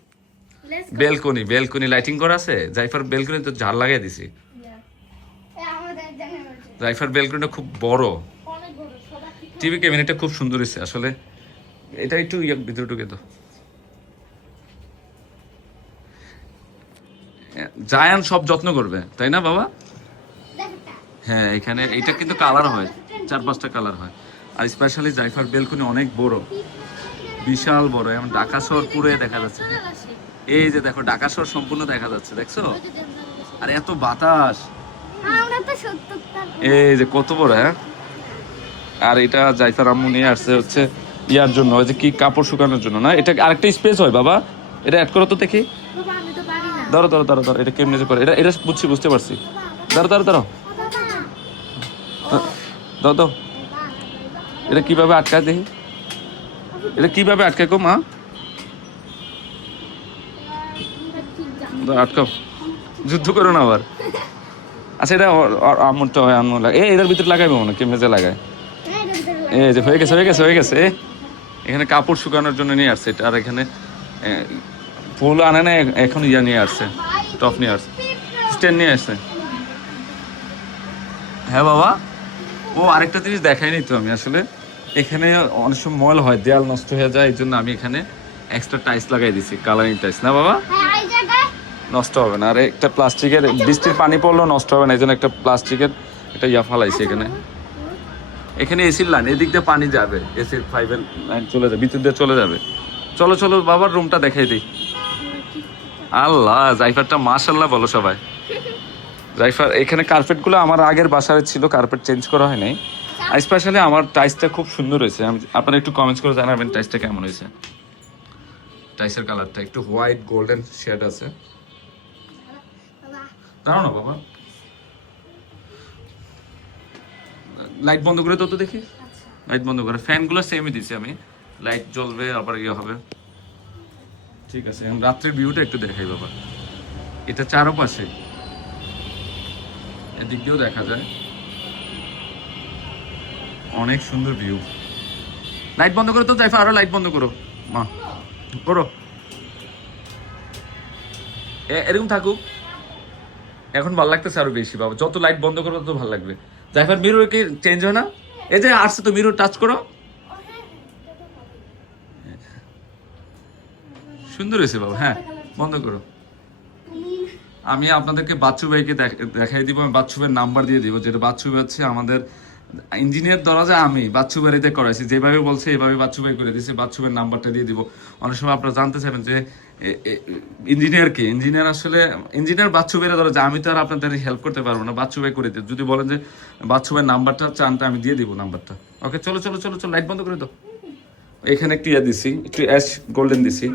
বেলকনি। বেলকনি লাইটিং করা আছে জাইফার বেলকনি, তো ঝাড় লাগিয়ে দিছি। জাইফার বেলকনিটা খুব বড়, অনেক বড়, সবার টিভি ক্যাবিনেটটা খুব সুন্দর হয়েছে আসলে। এটা একটু ইয়া ভিতরে ঢুকে তো। জায়ান সব যত্ন করবে তাই না বাবা? হ্যাঁ এখানে এটা কিন্তু কালার হয়, 4-5টা কালার হয়। আর স্পেশালি জাইফার বেলকনি অনেক বড়, বিশাল বড়, এমন ঢাকা শহর পুরো দেখা যাচ্ছে। এই যে দেখো ঢাকা শহর সম্পূর্ণ দেখা যাচ্ছে, দেখছো? আর এত বাতাস, এই যে কত বড়। হ্যাঁ আর এটা জাইফার আম্মু নিয়ে আসছে হচ্ছে ইয়ার জন্য, ওই যে কি কাপড় শুকানোর জন্য না, এটা আরেকটা স্পেস হয় বাবা, এটা অ্যাড করো তো দেখি। বাবা আমি তো পারি না। ধরো ধরো ধরো ধরো, এটা কেমনে যে করে, এটা এটা বুঝতে পারছি। ধরো ধরো ধরো দাও দাও, এটা কিভাবে আটকায় দেখি, এটা কিভাবে আটকায় গো মা? আটকাও, যুদ্ধ করো না আবার। আচ্ছা এটা আমরটা হয়, আম্মু লাগে, এটার ভিতরে লাগাইবো মনে, কেমনে যে লাগায়। এই যে হয়ে গেছে হয়ে গেছে হয়ে গেছে। এখানে কাপড় শুকানোর জন্য নিয়ে আসছে এটা, আর এখানে ফুল আনে না, এখন ইয়া নিয়ে আসছে, টপ নিয়ে আসছে, স্ট্যান্ড নিয়ে আসছে। হ্যাঁ বাবা, ও আরেকটা জিনিস দেখাইনি তো আমি আসলে, এখানে অনেক সময় ময়লা হয়, দেয়াল নষ্ট হয়ে যায়, এই জন্য আমি এখানে এক্সট্রা টাইলস লাগাই দিছি, কালারিং টাইলস না বাবা, নষ্ট হবে না। আর একটা প্লাস্টিকের, বৃষ্টির পানি পড়লেও নষ্ট হবে না, এই জন্য একটা প্লাস্টিকের একটা ইয়া ফালাইছি এখানে। এখানে এসির লাইন, এদিক দিয়ে পানি যাবে, এসির পাইপের লাইন চলে যাবে, ভিতর দিয়ে চলে যাবে। চলো চলো বাবার রুমটা দেখাই দিই। আল্লাহ জাইফারটা মাশাল্লাহ বলো সবাই। জাইফার এখানে কার্পেটগুলো আমার আগের বাসায় ছিল, কার্পেট চেঞ্জ করা হয় নাই। আর স্পেশালি আমার টাইসটা খুব সুন্দর হয়েছে, আপনারা একটু কমেন্টস করে জানাবেন টাইসটা কেমন হয়েছে। টাইসের কালারটা একটু হোয়াইট গোল্ডেন শেড আছে। দাঁড়াও না বাবা, লাইট বন্ধ করে তো দেখি, লাইট বন্ধ করে। ফ্যানগুলো সেমই দিছি আমি, লাইট জ্বলবে আবার ইয়ে হবে। ঠিক আছে, এখন রাত্রের ভিউটা একটু দেখাই বাবা। এটা চারপাশে, এদিক দিয়েও দেখা যায়, অনেক সুন্দর ভিউ। লাইট বন্ধ করো তো জাইফা, আরো লাইট বন্ধ করো মা, করো। এরকম থাকুক, এখন ভালো লাগতেছে আরো বেশি বাবা, যত লাইট বন্ধ করো তত ভালো লাগবে। জাইফার মিরর কি চেঞ্জ হয় না? এই যে আসছে তো মিরর, টাচ করো, সুন্দর হয়েছে বাবা। হ্যাঁ বন্ধ করো। আমি আপনাদেরকে বাচ্চু ভাইকে দেখাই দিব, আমি বাচ্চু ভাইয়ের নাম্বার দিয়ে দিব, যেটা বাচ্চু ভাই হচ্ছে আমাদের ইঞ্জিনিয়ার দরজা, আমি বাচ্চু ভাইতে করাইছি, যেভাবে বলছে এইভাবে বাচ্চু ভাই করে দিয়েছে। বাচ্চু ভাইয়ের নাম্বারটা দিয়ে দিব। অনেক সময় আপনারা জানতে চাইবেন যে ইঞ্জিনিয়ার কি, ইঞ্জিনিয়ার আসলে ইঞ্জিনিয়ার বাচ্চু ভাইয়ের দরজা, আমি তো আর আপনাদের হেল্প করতে পারবো না, বাচ্চু ভাই করে দিই। যদি বলেন যে বাচ্চু ভাইয়ের নাম্বারটা চান, তো আমি দিয়ে দিব নাম্বারটা। ওকে চলো চলো চলো চলো, লাইট বন্ধ করে দাও। এখানে একটু ইয়া দিছি, একটু অ্যাশ গোল্ডেন দিছি,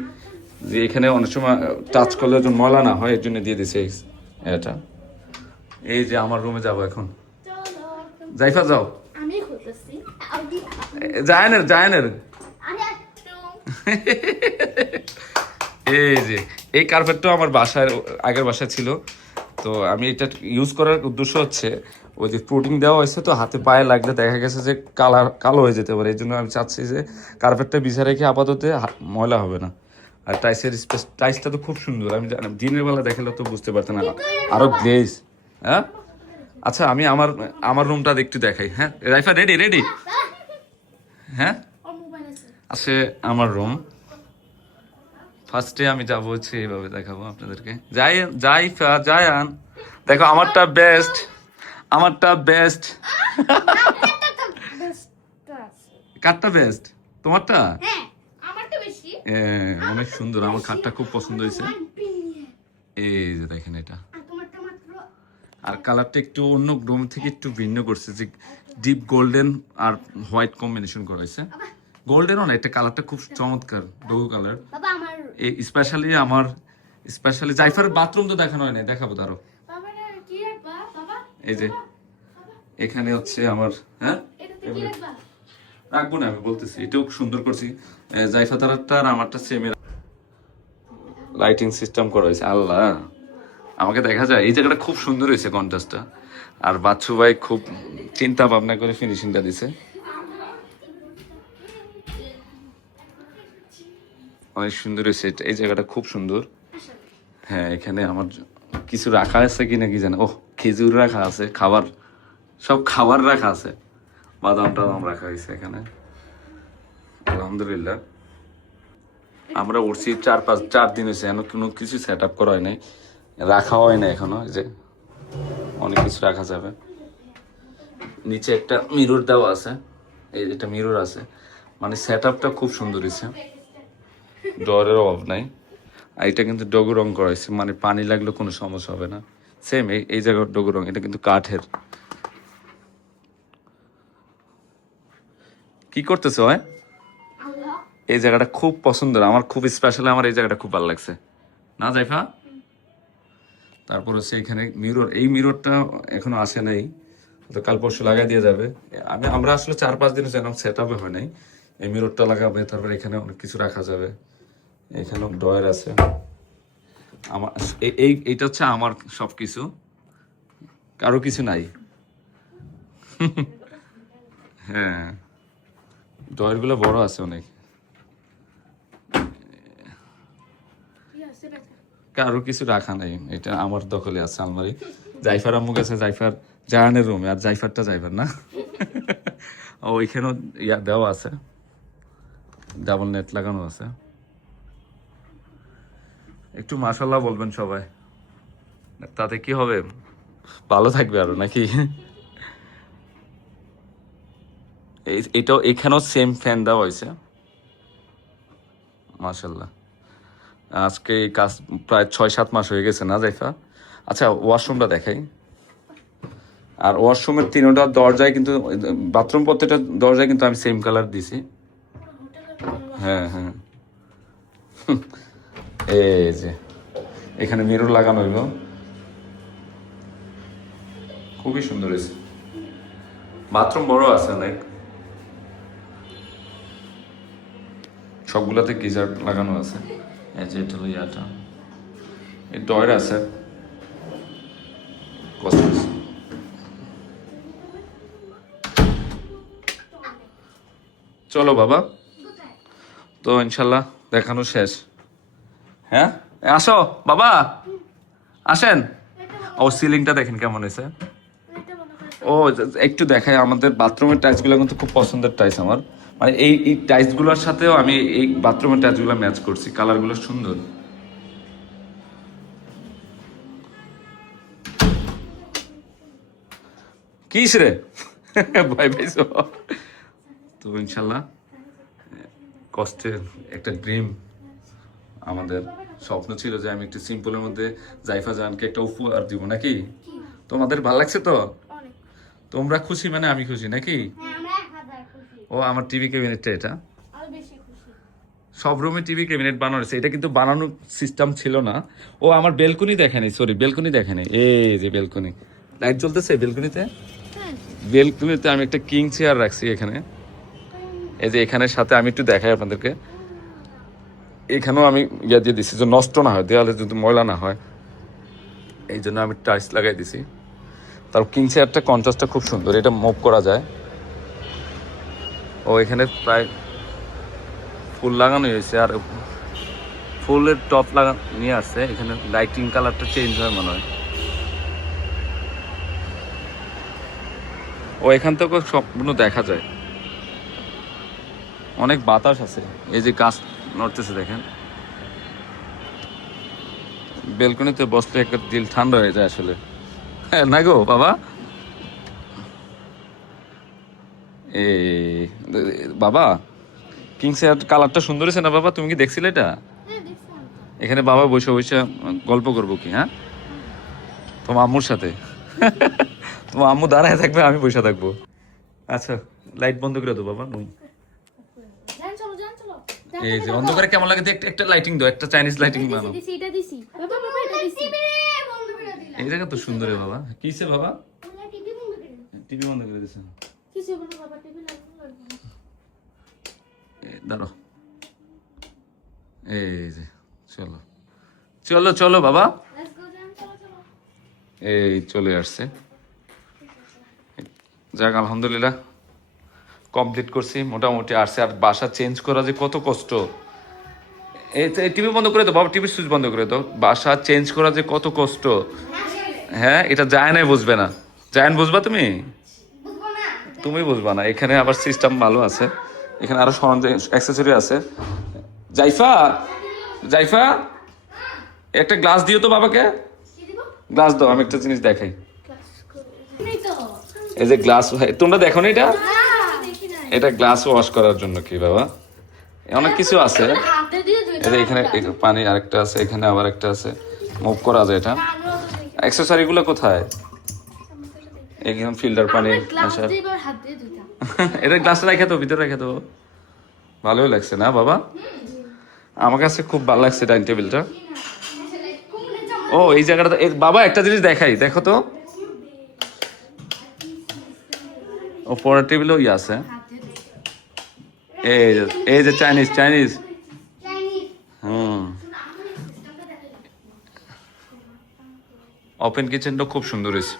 যে এখানে অনেক সময় টাচ করলে যেন ময়লা না হয়, এর জন্য দিয়ে দিছে এটা। এই যে আমার রুমে যাবো এখন, জাইফা যাও। আমি খুঁজতেছি। জায়ানের এই যে এই কার্পেটটা আমার বাসার আগের বাসায় ছিল, তো আমি এটা ইউজ করার উদ্দেশ্য হচ্ছে ওই যে প্রোটিন দেওয়া হয়েছে, তো হাতে পায়ে লাগলে দেখা গেছে যে কালো হয়ে যেতে পারে, এই জন্য আমি চাচ্ছি যে কার্পেটটা বিছা রেখে আপাতত ময়লা হবে না। আর টাইসের স্পেস, টাইসটা তো খুব সুন্দর, আমি দিনের বেলা দেখালে তো বুঝতে পারতেন না, আরো গ্লেজ। হ্যাঁ আচ্ছা আমি আমার রুমটা একটু দেখাই। হ্যাঁ রাইফা রেডি রেডি? হ্যাঁ আছে আমার রুম। ফার্স্টে আমি যাবো হচ্ছে এইভাবে দেখাবো আপনাদেরকে, জায়ান দেখো আমারটা বেস্ট, আমারটা বেস্ট। কারটা বেস্ট? তোমারটা? আমারটা বেশি। অনেক সুন্দর, আমার খাটটা খুব পছন্দ হয়েছে। এই যে দেখেন এটা, আর কালারটা একটু অন্য রুম থেকে একটু ভিন্ন করছে, যে ডিপ গোল্ডেন আর হোয়াইট কম্বিনেশন করাইছে। গোল্ডেনও না, এটা কালারটা খুব চমৎকার, ডো কালার। স্পেশালি জাইফার বাথরুম তো দেখানো হয় না, দেখাবো তারও। এই যে এখানে হচ্ছে আমার, হ্যাঁ কি রাখবা? রাখবো না, আমি বলতেছি এটাও সুন্দর করছি। জাইফা তারারটা আর আমারটা সেম লাইটিং সিস্টেম করা হয়েছে। আল্লাহ, আমাকে দেখা যায় এই জায়গাটা খুব সুন্দর হয়েছে কন্ট্রাস্টটা। আর বাচ্চু ভাই খুব চিন্তা ভাবনা করে ফিনিশিংটা দিছে, অনেক সুন্দর হয়েছে। এই জায়গাটা খুব সুন্দর। হ্যাঁ, এখানে আমার কিছু রাখা আছে কিনা কি জানো, খেজুর রাখা আছে, খাবার, সব খাবার রাখা আছে, বাদাম টাদাম রাখা হয়েছে এখানে। আলহামদুলিল্লাহ, আমরা উঠছি 4 দিন হয়েছে, এখনো কোনো কিছু সেট আপ করা হয় নাই, রাখা হয় না এখনো। এই যে অনেক কিছু রাখা যাবে। নিচে একটা মিরর দেওয়া আছে, এই যেটা মিরর আছে, মানে সেট আপটা খুব সুন্দর হয়েছে, ডরের অভাব নাই। আর এটা কিন্তু ডগু রং করা হয়েছে, মানে পানি লাগলে কোনো সমস্যা হবে না। সেম এই জায়গার ডগু রং, এটা কিন্তু কাঠের। কি করতেছো হয়? এই জায়গাটা খুব পছন্দের আমার, খুব স্পেশাল, আমার এই জায়গাটা খুব ভালো লাগছে না জাইফা? তারপর হচ্ছে এখানে মিরর, এই মিররটা এখনো আসে নাই, তো কাল পরশু লাগাই দিয়ে যাবে। আমরা আসলে 4-5 দিন যেরকম সেট আপে হয় নাই, এই মিররটা লাগাবে। তারপর এখানে অনেক কিছু রাখা যাবে, এখানেও ড্রয়ার আছে আমার। এইটা হচ্ছে আমার সবকিছু, কারো কিছু নাই। হ্যাঁ, ড্রয়ার গুলো বড় আছে অনেক, কারো কিছু রাখা নাই, এটা আমার দখলে আছে আলমারি। জাইফার আম্মু গেছে জাইফার জাহানের রুমে, আর জাইফারটা জাইফার না। ওইখানেও ইয়া দেওয়া আছে, ডাবল নেট লাগানো আছে। একটু মাশাল্লাহ বলবেন সবাই, তাতে কি হবে, ভালো থাকবে আরো নাকি। এটাও এখানেও সেম ফ্যান দেওয়া হয়েছে মাশাল্লাহ। আজকে এই কাজ প্রায় 6-7 মাস হয়ে গেছে না জাইফা? আচ্ছা, ওয়াশরুমটা দেখাই। আর ওয়াশরুমের 3টা দরজায় কিন্তু, বাথরুম প্রত্যেকটা দরজায় কিন্তু আমি সেম কালার দিছি। হ্যাঁ হ্যাঁ, এই যে এখানে মিরর লাগানো হইল, খুবই সুন্দর হয়েছে। বাথরুম বড় আছে অনেক, সবগুলাতে গিজার লাগানো আছে। এই যে এটা হলো ইয়াটা, এই ডয়ের আছে। চলো বাবা, তো ইনশাল্লাহ দেখানো শেষ। হ্যাঁ, আসো বাবা, আসেন। ও সিলিংটা দেখেন কেমন হয়েছে। ও একটু দেখায়, আমাদের বাথরুমের টাইলসগুলো কিন্তু খুব পছন্দের টাইলস আমার, মানে এই টাইলসগুলোর সাথেও আমি এই বাথরুমের টাইলসগুলো ম্যাচ করছি, কালারগুলো সুন্দর। কিস রে, ভয় পাইছো? তো ইনশাল্লাহ কষ্টের একটা ড্রিম, আমাদের স্বপ্ন ছিল যে আমি একটু সিম্পলের মধ্যে জাইফা জানকে একটা উপহার দিব নাকি। তোমাদের ভালো লাগছে তো? তোমরা খুশি মানে আমি খুশি নাকি? ও আমার টিভি ক্যাবিনেটটা, এটা সব রুমে টিভি ক্যাবিনেট বানানো হয়েছে। এটা কিন্তু বানানোর সিস্টেম ছিল না। ও আমার বেলকনি দেখেনি, সরি বেলকনি দেখেনি, এই যে বেলকনি লাইট জ্বলতেছে বেলকনিতে। বেলকনিতে আমি একটা কিং চেয়ার রাখছি এখানে, এই যে এখানের সাথে আমি একটু দেখাই আপনাদেরকে। এখানেও আমি ইয়া দিয়ে দিছি যে নষ্ট না হয়, দেওয়ালে যদি ময়লা না হয়, এই জন্য আমি টাইলস লাগাই দিছি। তার কিং চেয়ারটা কন্ট্রাস্টটা খুব সুন্দর, এটা মুভ করা যায়। ও এখানে প্রায় ফুল লাগানো হয়েছে, আর ফুলের টপ লাগানো নিয়ে আসছে। এখানে লাইটিং কালারটা চেঞ্জ হয় মনে হয়। ও এখান থেকে সম্পূর্ণ দেখা যায়, অনেক বাতাস আছে। এই যে গাছ নড়তেছে দেখেন, বেলকনিতে বসলে একটা দিল ঠান্ডা হয়ে যায় আসলে। হ্যাঁ না গো বাবা? এই বাবা, কিং চেয়ার কালারটা সুন্দর হয়েছে না বাবা? তুমি কি দেখছিলে এটা? এখানে বাবা বসে বসে গল্প করবো কি? হ্যাঁ, তোমার আম্মুর সাথে। তোমার আম্মু দাঁড়ায় থাকবে, আমি বসে থাকবো। আচ্ছা, লাইট বন্ধ করে দাও বাবা। এই যে বন্ধ করে কেমন লাগে দেখতে, একটা লাইটিং দাও, একটা চাইনিজ লাইটিং বানাও। এই জায়গা তো সুন্দর বাবা। কিসে বাবা? টিভি বন্ধ করে দিছে। দাঁড়ো, এই যে চলো চলো চলো বাবা, Let's go down, চলো চলো। এই চলে আসছে। যাক আলহামদুলিল্লাহ কমপ্লিট করছি মোটামুটি আসছে। আর বাসা চেঞ্জ করা যে কত কষ্ট। এই টিভি বন্ধ করে দাও বাবা, টিভির সুইচ বন্ধ করে দাও। বাসা চেঞ্জ করা যে কত কষ্ট, হ্যাঁ এটা জায়ানাই বুঝবে না। জায়ান বুঝবা তুমি? বুঝবো না। তুমি বুঝবা না। এখানে আবার সিস্টেম ভালো আছে, এখানে আরো সরঞ্জাম অ্যাক্সেসরি আছে। জাইফা, জাইফা একটা গ্লাস দিও তো বাবাকে, গ্লাস দাও, আমি একটা জিনিস দেখাই। নেই তো। এই যে গ্লাস, তোমরা দেখো না এটা, দেখি না। এটা গ্লাস ওয়াশ করার জন্য কি বাবা, অনেক কিছু আছে। হাতে দিয়ে ধুইতে এই যে এখানে পানি আরেকটা আছে, এখানে আবার একটা আছে, মুভ করা যায় এটা। অ্যাক্সেসরি গুলো কোথায়? এখানে ফিল্টার পানি। গ্লাস আচ্ছা দিয়ে এবার হাত দিয়ে ধুইতাম। এটা গ্লাসে রেখে তো, ভিতরে রেখে তো। ভালোই লাগছে না বাবা? আমার কাছে খুব ভালো লাগছে ডাইনিং টেবিলটা। ও এই জায়গাটা বাবা একটা জিনিস দেখাই, দেখো তো। ও পরের টেবিলও ইয়ে আছে। এই যে চাইনিজ চাইনিজ, চাইনিজ। হুম, ওপেন কিচেনটা খুব সুন্দর হয়েছে।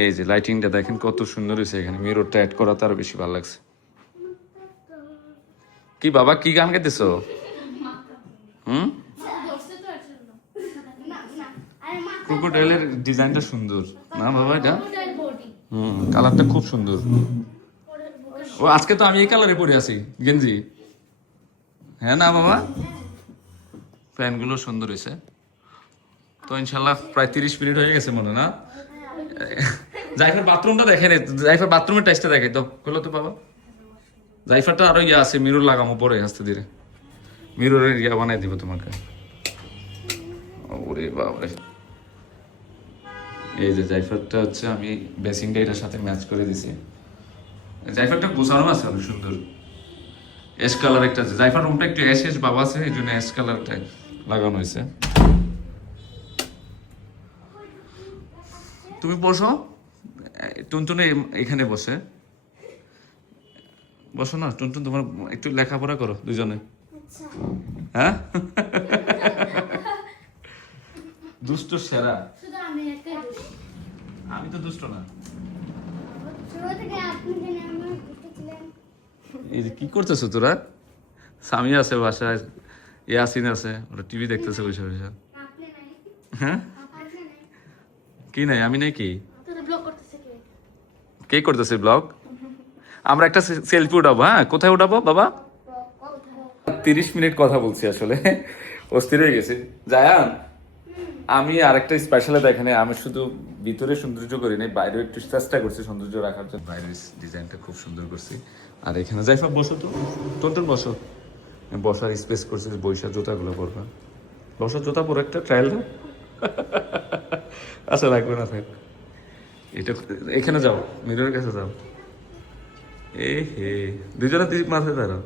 এই যে লাইটিংটা দেখেন কত সুন্দর হয়েছে, এখানে মিররটা অ্যাড করা তার বেশি ভালো লাগছে। কি বাবা কি গান গাইতেছো? হুম, না না আরে মা ক্রোকোডাইলের ডিজাইনটা সুন্দর না বাবা এটা? ওটার বডি। হুম, কালারটা খুব সুন্দর। ও আজকে তো আমি এই কালারে পরে আছি গেঞ্জি, হ্যাঁ না বাবা? প্যান্টগুলো সুন্দর হয়েছে। তো ইনশাল্লাহ প্রায় 30 মিনিট হয়ে গেছে মনে না? জাইফার বাথরুমটা দেখে নে, জাইফার বাথরুমের টাইসটা দেখে তো, বলো তো বাবা। জাইফারটা আরো ইয়া আছে, মিরর লাগামো পরে আস্তে ধীরে, মিররের ইয়া বানাই দিব তোমাকে। ওরে বাবা, এই যে জাইফারটা হচ্ছে আমি বেসিংটা এটার সাথে ম্যাচ করে দিছি। জাইফারটা গোছানো আছে অনেক সুন্দর, অ্যাশ কালার একটা আছে। জাইফার রুমটা একটু অ্যাশ অ্যাশ বাবা আছে, এই জন্য অ্যাশ কালারটা লাগানো হয়েছে। তুমি বসো, টুনটুনে এখানে বসে বসো না। টুনটুন তোমার একটু লেখাপড়া করো দুজনে, হ্যাঁ? দুষ্ট সেরা। শুধু আমি একটাই দোষী। আমি তো দুষ্ট না। ছোট থেকে আপনি জানেন আমার দেখেছিলেন। এই যে কি করতেছো তোরা? স্বামী আছে বাসায়, ইয়াসিন আছে, ওরা টিভি দেখতেছে বসে বসে। আপনি নাই। হ্যাঁ আপনি নাই। কি নাই, আমি নাই কি? তোরা ব্লক করতেছে কে? কে করতেছে ব্লগ? আমরা একটা সেলফি উঠাবো। হ্যাঁ কোথায় উঠাবো বাবা? 30 মিনিট কথা বলছি আসলে, অস্থির হয়ে গেছি। জায়ান আমি আরেকটা স্পেশালে দেখেন, আমি শুধু ভিতরে সৌন্দর্য করি নাই, বাইরেও একটু চেষ্টা করছি সৌন্দর্য রাখার জন্য। বাইরের ডিজাইনটা খুব সুন্দর করছি। আর এখানে জাইফা বসো তো, টনটন বসো। বসার স্পেস করছি, বৈশাখ জুতাগুলো পরবা। বসার জুতা পরে একটা ট্রায়াল দাও। আচ্ছা লাগবে না, থাক। এটা এখানে যাও, মিররের কাছে যাও। এ হে, দুজনে দিক মাথায় দাঁড়াও।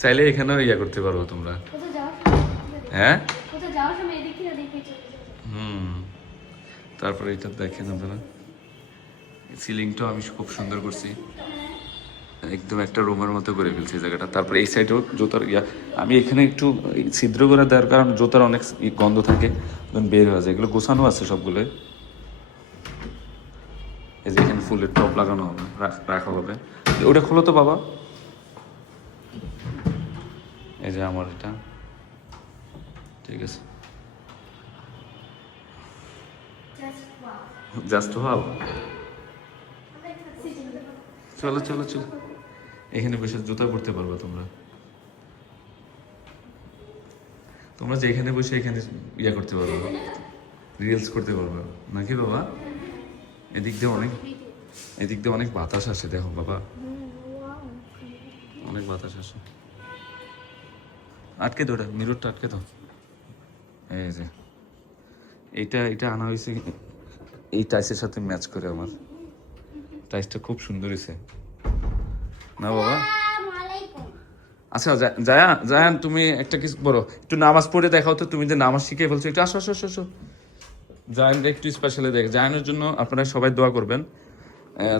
চাইলে এখানেও ইয়া করতে পারবো তোমরা, কোথাও যাওয়ার সময় হ্যাঁ? কোথাও যাওয়ার সময় এদিক থেকে দেখে চলে যাবে। হুম, তারপরে এটা দেখেন আপনারা, সিলিংটাও আমি খুব সুন্দর করছি, একদম একটা রুমের মতো করে ফেলছি জায়গাটা। তারপরে এই সাইডেও জুতার ইয়া, আমি এখানে একটু ছিদ্র করে দেওয়ার কারণ জুতার অনেক গন্ধ থাকে, বের হয়ে যায়। এগুলো গোছানো আছে সবগুলো। এই যে এখানে ফুলের টপ লাগানো হবে, রাখা হবে। ওটা খোলো তো বাবা। এই যে আমার এটা ঠিক আছে, জাস্ট ভাব। চলো চলো চলো, এখানে বসে জুতা পরতে পারবা তোমরা। তোমরা যে এখানে বসে এখানে ইয়া করতে পারবা, রিলস করতে পারবা নাকি বাবা? এদিক দিয়ে অনেক বাতাস আসে, দেখো বাবা, অনেক বাতাস আসে। আটকে তো, ওটা মিররটা আটকে তো। এই যে এটা আনা হয়েছে এই টাইসের সাথে ম্যাচ করে। আমার টাইসটা খুব সুন্দর হয়েছে না বাবা? আসসালামু আলাইকুম। আচ্ছা জায়ান তুমি একটা কিছু বলো, একটু নামাজ পড়ে দেখাও তো। তুমি যে নামাজ শিখে বলছো, একটু আসো আসো আসো। জায়ানটা একটু স্পেশালি দেখ, জায়ানের জন্য আপনারা সবাই দোয়া করবেন।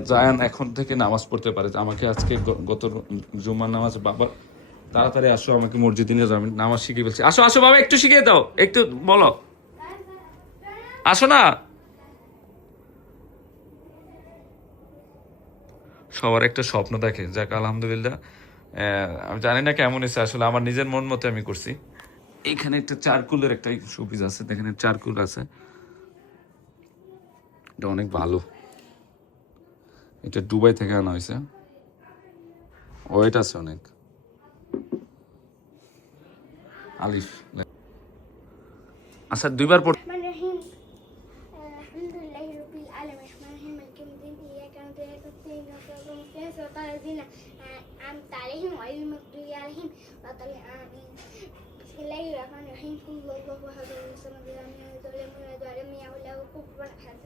জায়ান এখন থেকে নামাজ পড়তে পারে। আমাকে আজকে গত জুম্মার নামাজ বাবা তাড়াতাড়ি আসো, আমাকে মসজিদে নিয়ে যাও, আমি নামাজ শিখিয়ে বলছি। আসো আসো বাবা, একটু শিখিয়ে দাও, একটু বলো, আসো না। সবার একটা স্বপ্ন দেখে, যাক আলহামদুলিল্লাহ। আমি জানি না কেমন হয়েছে, আসলে আমার নিজের মন মতো আমি করছি। এখানে একটা চারকুলের একটা শোপিস আছে, দেখেন চারকুল আছে, এটা অনেক ভালো। এটা দুবাই থেকে আনা হয়েছে, ওয়েট আছে অনেক। আলিফ আচ্ছা, দুইবার পড়। الرحمن الرحيم الحمد لله رب العالمين الرحمن الرحيم مالك يوم الدين إياك نعبد وإياك نستعين صراط المستقيم صراط الذين أنعمت عليهم غير المغضوب عليهم ولا الضالين آمين بسم الله الرحمن الرحيم قل هو الله أحد الله الصمد لم يلد ولم يولد ولم يكن له كفوا أحد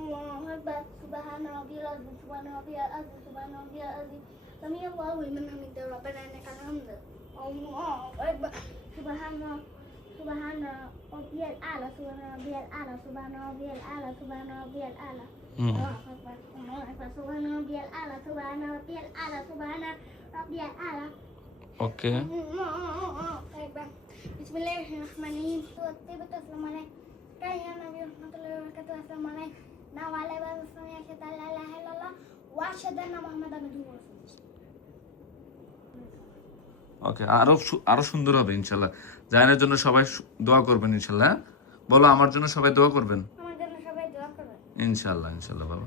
الله أكبر سبحان ربي العظيم سبحان ربي العظيم سبحان ربي العظيم سمع الله لمن حمده ربنا إنك الحمد الله أكبر سبحان ربي الأعلى سبحان ربي الأعلى سبحان ربي الأعلى سبحان ربي الأعلى الله أكبر الله أكبر سبحان ربي الأعلى سبحان ربي الأعلى سبحان ربي الأعلى ওকে, الله أكبر بسم الله الرحمن الرحيم طيبة السلام عليك كان النبي ورحمة الله وبركاته السلام عليك نعم على بعض السلام أشهد أن لا إله إلا الله وأشهد أن محمدا عبده ورسوله ওকে, আরো সুন্দর হবে ইনশাল্লাহ। জায়ানের জন্য সবাই দোয়া করবেন ইনশাল্লাহ। বলো আমার জন্য সবাই দোয়া করবেন আমার জন্য সবাই দোয়া করবেন ইনশাল্লাহ, ইনশাল্লাহ বাবা।